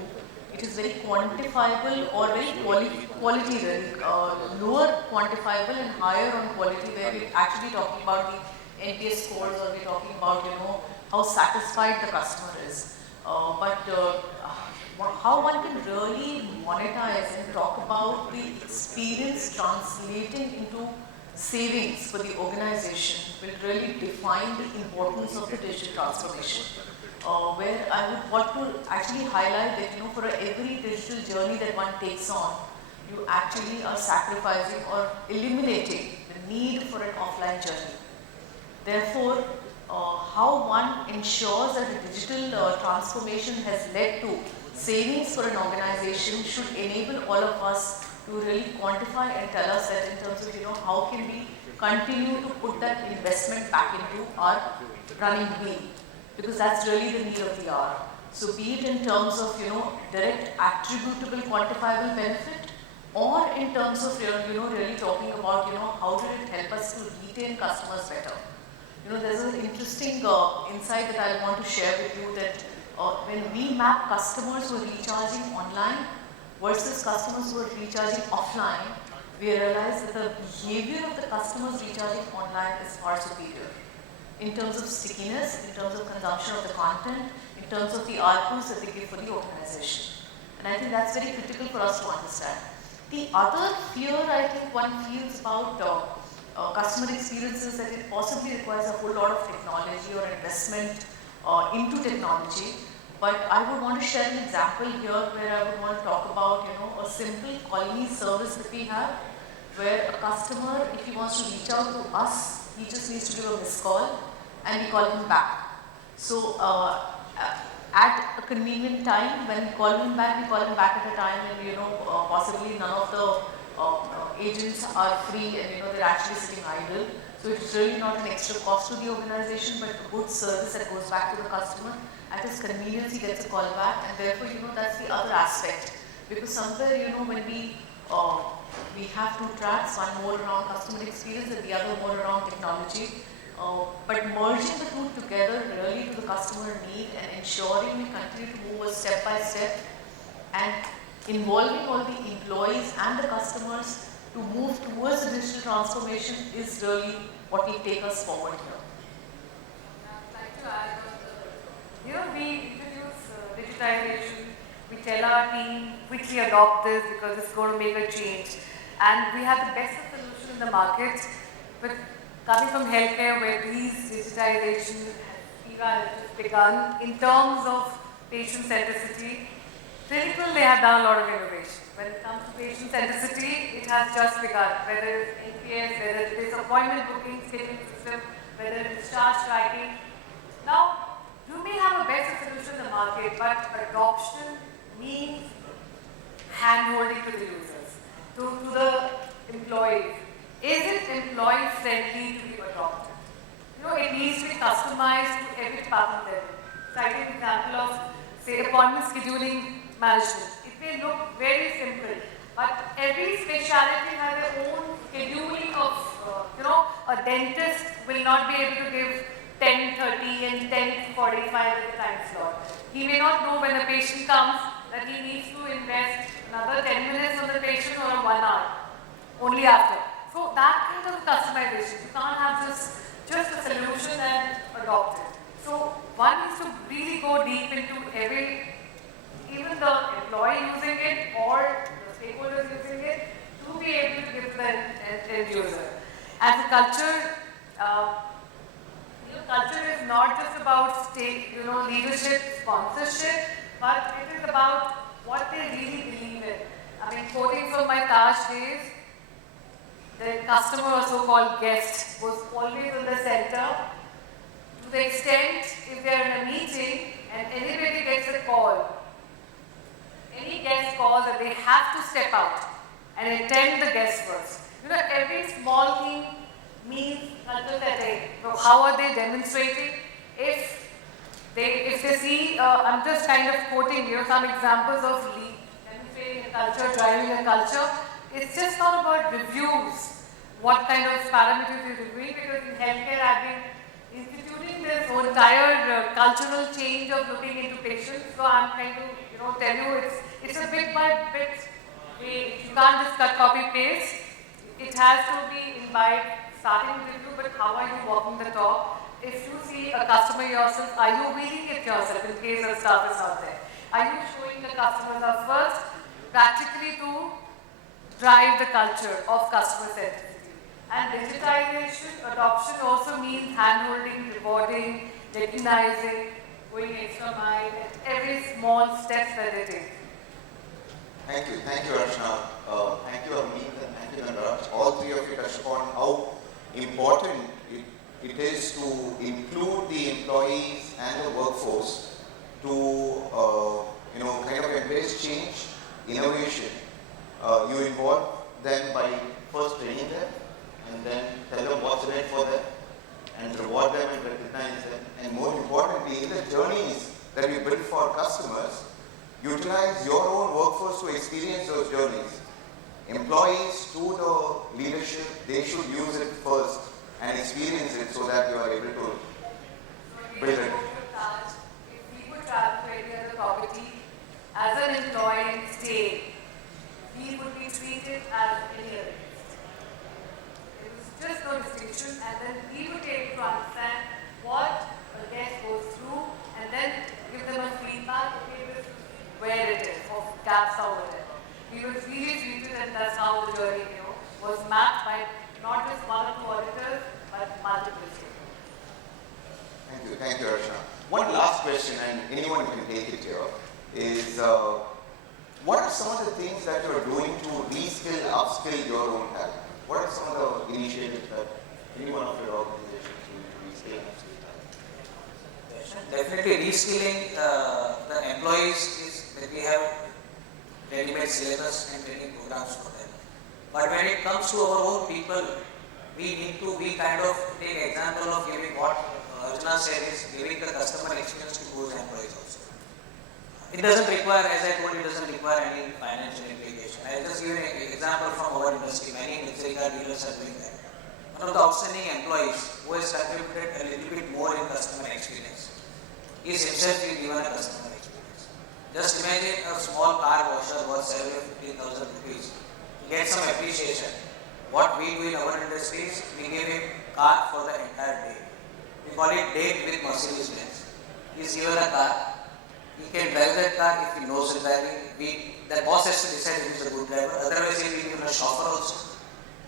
it is very quantifiable or very quality, very lower quantifiable and higher on quality, where we're actually talking about the NPS scores, or we're talking about how satisfied the customer is. How one can really monetize and talk about the experience translating into savings for the organization will really define the importance of the digital transformation. Where I would want to actually highlight that for every digital journey that one takes on, you actually are sacrificing or eliminating the need for an offline journey. Therefore, how one ensures that the digital transformation has led to savings for an organization should enable all of us to really quantify and tell us that in terms of how can we continue to put that investment back into our running wheel, because that's really the need of the hour. So be it in terms of direct attributable quantifiable benefit, or in terms of really talking about how did it help us to retain customers better. There's an interesting insight that I want to share with you, that when we map customers who are recharging online versus customers who are recharging offline, we realize that the behavior of the customers recharging online is far superior in terms of stickiness, in terms of consumption of the content, in terms of the ARPUs that they give for the organization. And I think that's very critical for us to understand. The other fear I think one feels about customer experiences that it possibly requires a whole lot of technology or investment into technology. But I would want to share an example here where I would want to talk about a simple colony service that we have, where a customer, if he wants to reach out to us, he just needs to give a missed call and we call him back. So at a convenient time, when we call him back at a time when possibly none of the agents are free and they're actually sitting idle. So it's really not an extra cost to the organization, but a good service that goes back to the customer. At his convenience, he gets a call back, and therefore, that's the other aspect. Because somewhere, when we have two tracks, one more around customer experience and the other more around technology. But merging the two together really to the customer need and ensuring we continue to move a step by step and involving all the employees and the customers to move towards the digital transformation is really what will take us forward here. I'd like to add on we introduce digitization, we tell our team quickly adopt this because it's going to make a change. And we have the best of solution in the market, but coming from healthcare where these digitization has begun in terms of patient centricity, clinical they have done a lot of innovation. When it comes to patient centricity, it has just begun, whether it's NPS, whether it is appointment booking, scheduling system, whether it is discharge tracking. Now, you may have a better solution in the market, but adoption means hand-holding to the users, to the employees. Is it employee friendly to be adopted? It needs to be customized to every department level. Citing an example of, say, appointment scheduling management. It may look very simple, but every specialty has their own scheduling of, a dentist will not be able to give 10:30 and 10:45 at the time slot. He may not know when the patient comes that he needs to invest another 10 minutes on the patient or 1 hour, only after. So that kind of customization, you can't have just a solution and adopt it. So one needs to really go deep into even the employee using it or the stakeholders using it to be able to give the end user. As a culture, culture is not just about leadership, sponsorship, but it is about what they really believe in. I mean, quoting from my Taj days, the customer or so-called guest was always in the center, to the extent if they are in a meeting and anybody gets a call, any guest calls that they have to step out and attend the guest first. You know, every small thing means culture setting. So how are they demonstrating? If they see, I'm just kind of quoting you some examples of demonstrating a culture, driving a culture. It's just not about reviews, what kind of parameters you're reviewing, because in healthcare I've been instituting this entire cultural change of looking into patients. So I'm trying to, tell you it's a bit by bit. You can't just cut, copy, paste. It has to be imbibed, starting with you, but how are you walking the talk? If you see a customer yourself, are you wheeling it yourself in case the stuff is not there? Are you showing the customers up first, practically to drive the culture of customer centricity? And digitization adoption also means hand-holding, rewarding, recognizing, going extra mile, and every small step that they take. Thank you, Archna. Thank you, Harmeet, and thank you, Dhanraj. All three of you touched upon how important it is to include the employees and the workforce to, kind of embrace change, innovation. You involve them by first training them, and then tell them what's in it for them, and reward them and recognize them. And more importantly, in the journeys that we build for our customers, utilize your own workforce to experience those journeys. Employees to the leadership, they should use it first and experience it so that you are able to build it. If we would travel to any other property, as an employee and stay, we would be treated as any other guest. There was just no distinction, and then we would be able to understand what a guest goes through and then give them a feedback, okay, this is where it is, or gaps over there. We were really treated, and that's how the journey was mapped by not just one or two auditors, but multiple stakeholders. Thank you, Archna. One last question, and anyone can take it here, is what are some of the things that you are doing to reskill, upskill your own talent? What are some of the initiatives that any one of your organizations do to reskill and upskill talent? Definitely reskilling the employees is that we have ready-made syllabus and training programs for them. But when it comes to our own people, we kind of take example of giving what Archna said is giving the customer experience to those employees also. It doesn't require, as I told you, it doesn't require any financial implication. I'll just give you an example from our industry. Many luxury car dealers are doing that. One of the outstanding employees who has contributed a little bit more in customer experience is himself given a customer experience. Just imagine a small car washer worth 15,000 rupees. To get some appreciation, what we do in our industry is we give him car for the entire day. We call it date with Mercedes-Benz. He is given a car. He can drive that car if he knows the driving. The boss has to decide if he is a good driver. Otherwise, he will be given a chauffeur also.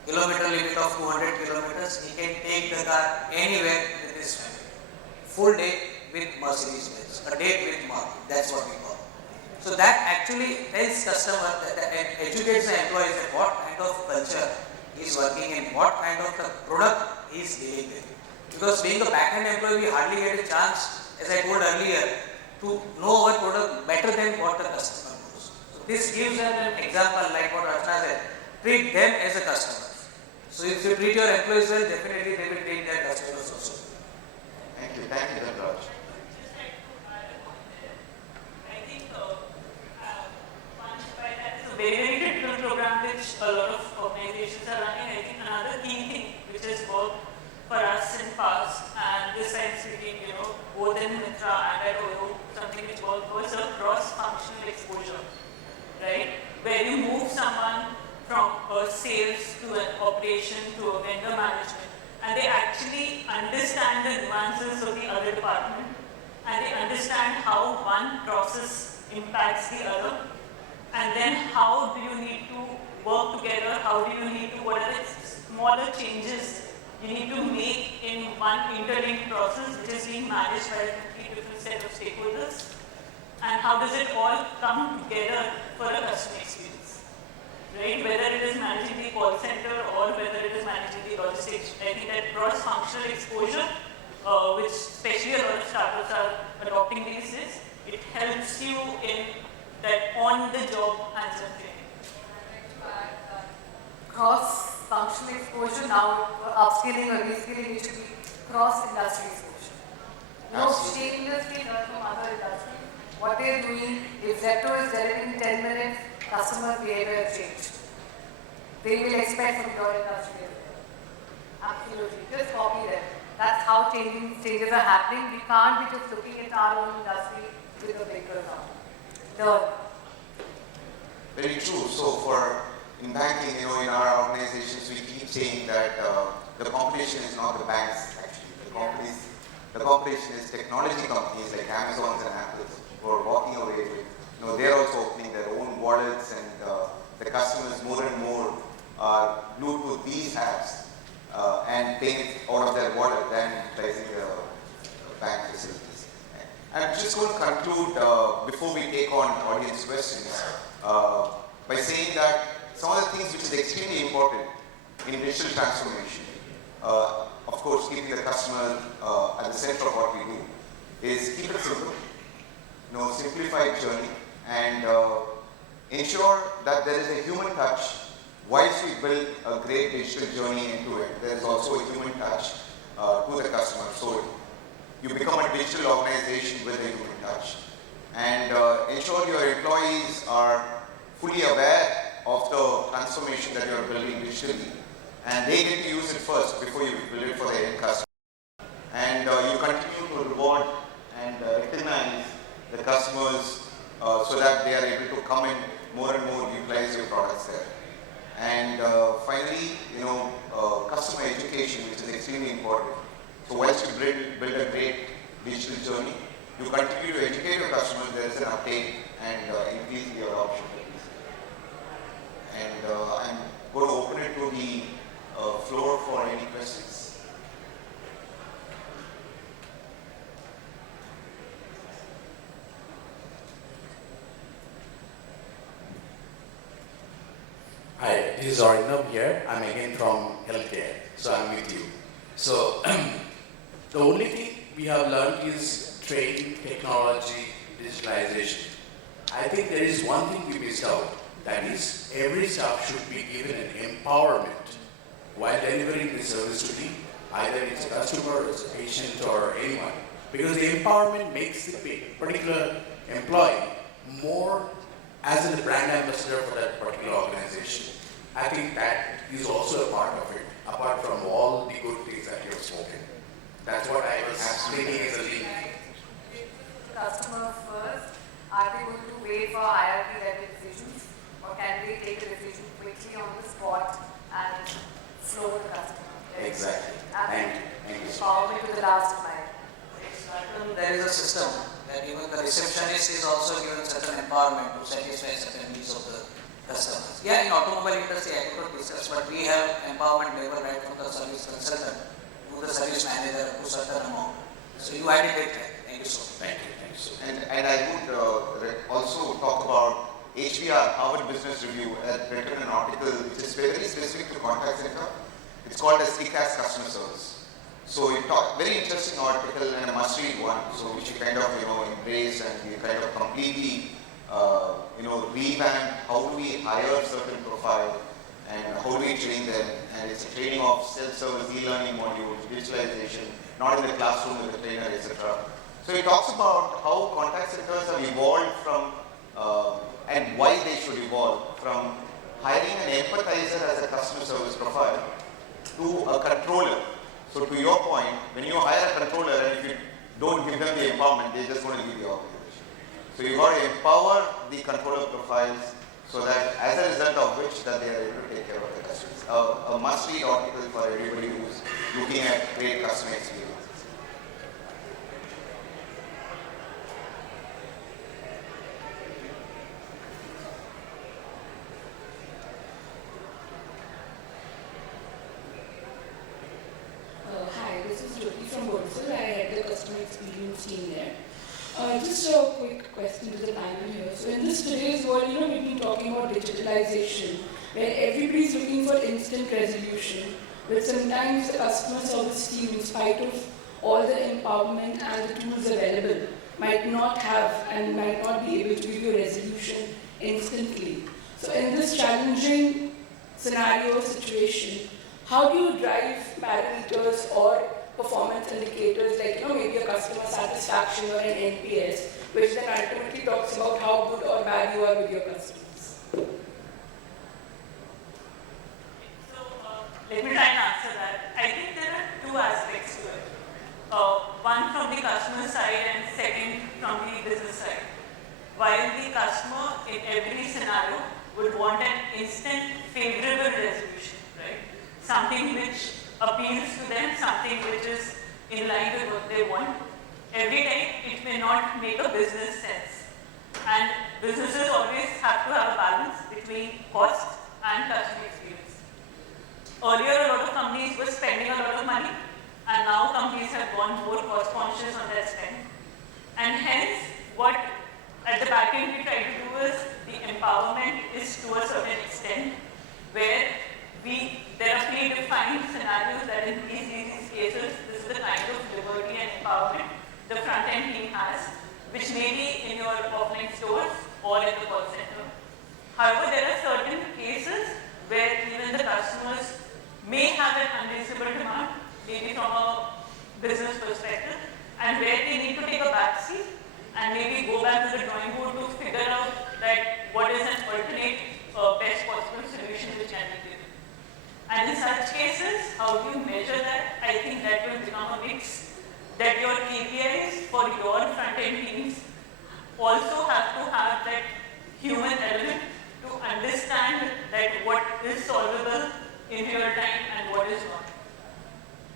Kilometer limit of 200 kilometers. He can take the car anywhere with his family. Full day with Mercedes-Benz. A date with Mark. That's what we call. So that actually tells customer and educates the employees that what kind of culture he is working in, what kind of the product he is dealing with. Because being a back-end employee, we hardly get a chance, as I told earlier, to know our product better than what the customer knows. So this gives them an example like what Archna said, treat them as a customer. So if you treat your employees well, definitely they will treat their customers also. Thank you, Dhanraj. I think that is a very, very critical program which a lot of organizations are running. I think another key thing which has worked for us in past, and this I'm speaking, both in Mitra and at OYO, something which was a cross-functional exposure, right? Where you move someone from a sales to an operation to a vendor management, and they actually understand the nuances of the other department, and they understand how one process impacts the other, and then how do you need to work together, how do you need to, what are the smaller changes you need to make in one interlinked process which is being managed by a completely different set of stakeholders, and how does it all come together for a customer experience. right? Whether it is managing the call center or whether it is managing the logistics. I think that cross-functional exposure, which especially a lot of startups are adopting these days, it helps you in that on-the-job hands-on training. Cross-functional exposure, now upskilling or reskilling, it should be cross-industry exposure. No shamelessly learn from other industries. What they're doing, if Zepto is delivering 10 minutes, customer behavior change. They will expect from your industry. Absolutely, just copy them. That's how changes are happening. We can't be just looking at our own industry with a blinker on. Learn. Very true. So in banking, in our organizations, we keep saying that the competition is not the banks, actually. The competition is technology companies like Amazon and Apple who are walking away with, they're also opening their own wallets, and the customers more and more are glued to these apps and paying it out of their wallet than utilizing the bank facilities. I'm just going to conclude before we take on audience questions by saying that some of the things which is extremely important in digital transformation, of course, keeping the customer at the center of what we do, is keep it simple, simplified journey, and ensure that there is a human touch. Whilst we build a great digital journey into it, there is also a human touch to the customer. So you become a digital organization with a human touch, and ensure your employees are fully aware of the transformation that you are building digitally, and they get to use it first before you build it for the end customer. And you continue to reward and recognize the customers so that they are able to come in more and more utilize your products there. And finally, customer education, which is extremely important. So whilst you build a great digital journey, you continue to educate your customers, there is an uptake and increase the adoption. And I'm going to open it to the floor for any questions. Hi, this is Archna here. I'm again from healthcare, so I'm with you. So the only thing we have learned is training, technology, digitalization. I think there is one thing we missed out. That is, every staff should be given an empowerment while delivering the service to the either it's a customer, it's a patient, or anyone. Because the empowerment makes the particular employee more as a brand ambassador for that particular organization. I think that is also a part of it, apart from all the good things that you have spoken. That's what I was thinking as a lead. Customer first, are they going to wait for hierarchy level decisions, or can they take a decision quickly on the spot and flow the customer? Exactly. Thank you. Follow me to the last slide. There is a system that even the receptionist is also given certain empowerment to satisfy certain needs of the customers. Yeah, in automobile industry I could not discuss, but we have empowerment level right from the service consultant to the service manager to certain amount. So you added it. Thank you so much. Thank you. And I would also talk about HBR, Harvard Business Review, had written an article which is very specific to contact center. It's called as CFEST Customer Service. So it very interesting article and a must-read one. So which you kind of embrace and you kind of completely revamp how do we hire certain profile and how do we train them. And it's a training of self-service, e-learning modules, digitalization, not in the classroom with the trainer, etc. So it talks about how contact centers have evolved from and why they should evolve from hiring an empathizer as a customer service profile to a controller. So to your point, when you hire a controller and if you don't give them the empowerment, they're just going to leave the organization. So you've got to empower the controller profiles so that as a result of which that they are able to take care of the customers. A must-read article for everybody who's looking at great customer experience. Team there. Just a quick question to the panel here. So in this today's world, we've been talking about digitalization, where everybody is looking for instant resolution, but sometimes the customer service team, in spite of all the empowerment and the tools available, might not have and might not be able to give you a resolution instantly. So in this challenging scenario situation, how do you drive parameters or performance indicators like maybe a customer satisfaction or an NPS, which then ultimately talks about how good or bad you are with your customers? So let me try and answer that. I think there are two aspects to it. One from the customer side and second from the business side. While the customer in every scenario would want an instant favorable resolution, right? Something which appeals to them, something which is in line with what they want. Every time it may not make a business sense. And businesses always have to have a balance between cost and customer experience. Earlier, a lot of companies were spending a lot of money, and now companies have gone more cost conscious on their spend. And hence, what at the back end we try to do is the empowerment is to a certain extent, where there are predefined scenarios that in these cases, this is the kind of liberty and empowerment the front end team has, which may be in your offline stores or in the call center. However, there are certain cases where even the customers may have an unreasonable demand, maybe from a business perspective, and where they need to take a back seat and maybe go back to the drawing board to figure out that what is an alternate best possible solution which can be given. And in such cases, how do you measure that? I think that will become a mix, that your KPIs for your front-end teams also have to have that human element to understand that what is solvable in real time and what is not.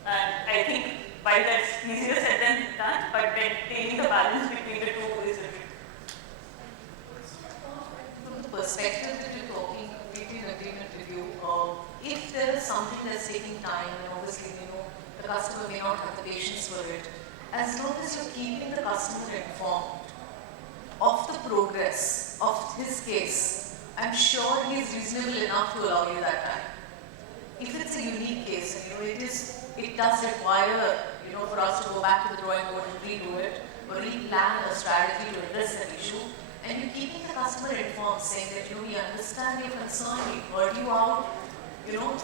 And I think while that's easier said than done, but maintaining the balance between the two is difficult. From the perspective that you're talking, completely in agreement with you, if there is something that's taking time, and obviously, the customer may not have the patience for it, as long as you're keeping the customer informed of the progress of his case, I'm sure he is reasonable enough to allow you that time. If it's a unique case, and it does require, for us to go back to the drawing board and redo it, or re-plan a strategy to address that issue, and you're keeping the customer informed, saying that, we understand your concern, we heard you out,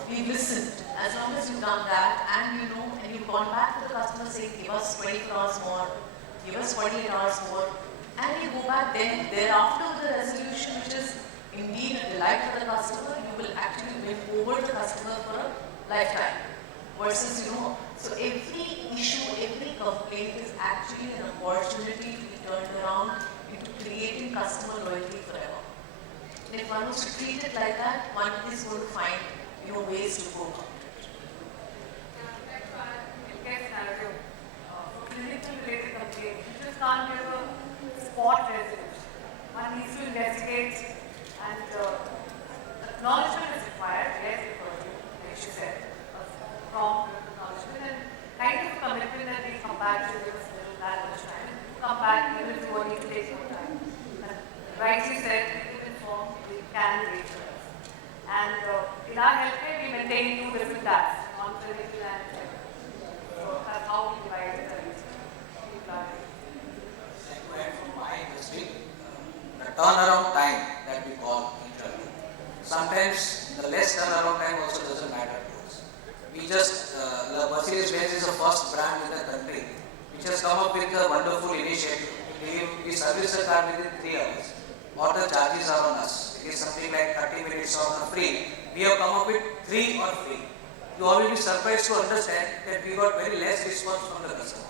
we listened. As long as you've done that, and and you've gone back to the customer saying, give us 24 hours more, give us 48 hours more, and you go back then, thereafter the resolution, which is indeed a delight for the customer, you will actually win over the customer for a lifetime. Versus, so every issue, every complaint is actually an opportunity to be turned around into creating customer loyalty forever. And if one was to treat it like that, one is going to find, ways to go about it. Clinical related complaint, you just can't give a spot resolution. One needs to investigate, and acknowledgement is required, yes, like she said, prompt acknowledgement, and kind of a commitment that we come back to give us a little that much time. Come back even if you want to take more time. And rightly said, keep informed, we can reach us. And in our healthcare, we maintain two different tabs, non-clinical and clinical. So that's how we divide it. From my industry, the turnaround time that we call internally. Sometimes the less turnaround time also doesn't matter to us. We just, the Mercedes-Benz is the first brand in the country which has come up with a wonderful initiative. We service the car within 3 hours. All the charges are on us. It is something like 30 minutes on free. We have come up with 3 on free. You all will be surprised to understand that we got very less response from the customers.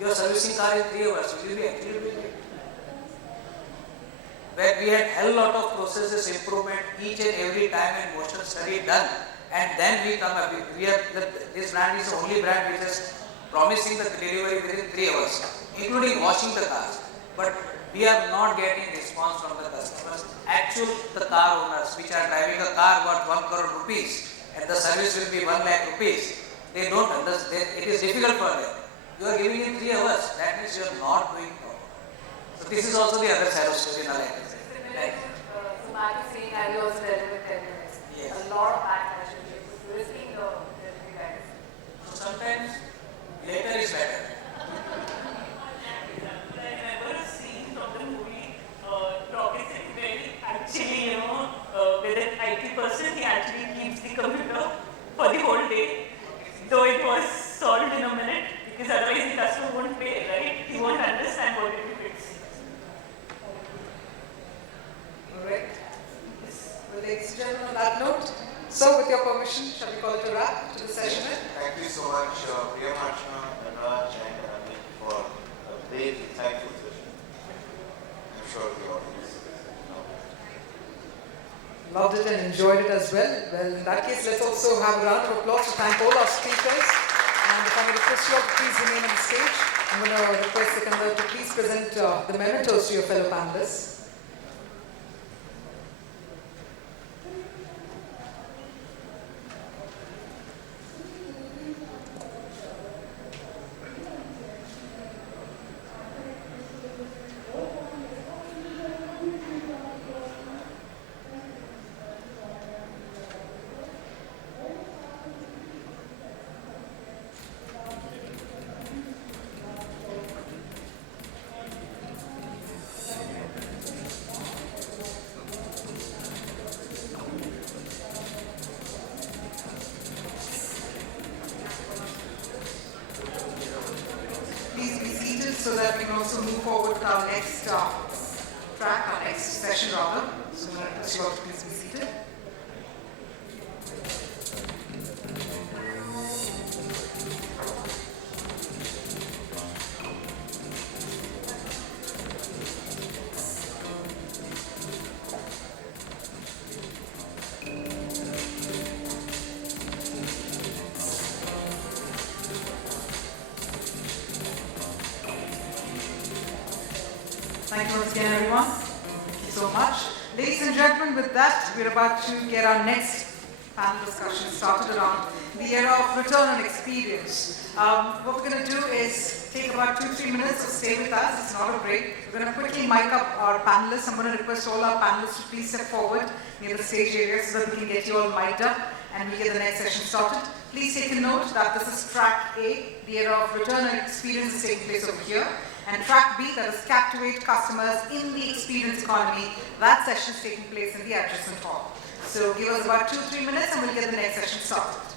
Your servicing car in 3 hours, will you be actually doing it? Where we had hell lot of processes improvement each and every time and motion study done, and then we come up. This brand is the only brand which is promising the delivery within 3 hours, including washing the cars. But we are not getting response from the customers. Actually, the car owners which are driving a car worth 1 crore rupees and the service will be 1 lakh rupees, they don't understand. It is difficult for them. You are giving in 3 hours, that means you are not doing proper. So this is also the other side of story, like I said. Similar to Zomato saying, I will also deliver 10 minutes. a lot of backlash and risking the delivery guys. So sometimes later is better. I remember a scene from the movie Rocket City where he actually, with an IT person, he actually keeps the computer for the whole day, though it was solved in a minute, because otherwise the customer won't pay, right? He won't understand what it is. All right. Well, ladies and gentlemen, on that note, so with your permission, shall we call it a wrap to the session? Thank you so much, Priyam, Archna, Dhanraj, and Ahmed for a very insightful session. I'm sure the audience Loved it and enjoyed it as well. Well, in that case, let's also have a round of applause to thank all our speakers. And if I may request you all to please remain on the stage, I'm going to request Sikander to please present the mementos to your fellow panelists. So that we can also move forward to our next track, our next session rather. So I'm going to request you all to please be seated. Thank you once again, everyone. Thank you so much. Ladies and gentlemen, with that, we're about to get our next panel discussion started around the era of return on experience. What we're going to do is take about 2-3 minutes, so stay with us. It's not a break. We're going to quickly mic up our panelists. I'm going to request all our panelists to please step forward near the stage area so that we can get you all mic'd up and we get the next session started. Please take a note that this is track A, the era of return on experience is taking place over here. And track B, that is captivate customers in the experience economy, that session is taking place in the adjacent hall. So give us about 2-3 minutes and we'll get the next session started.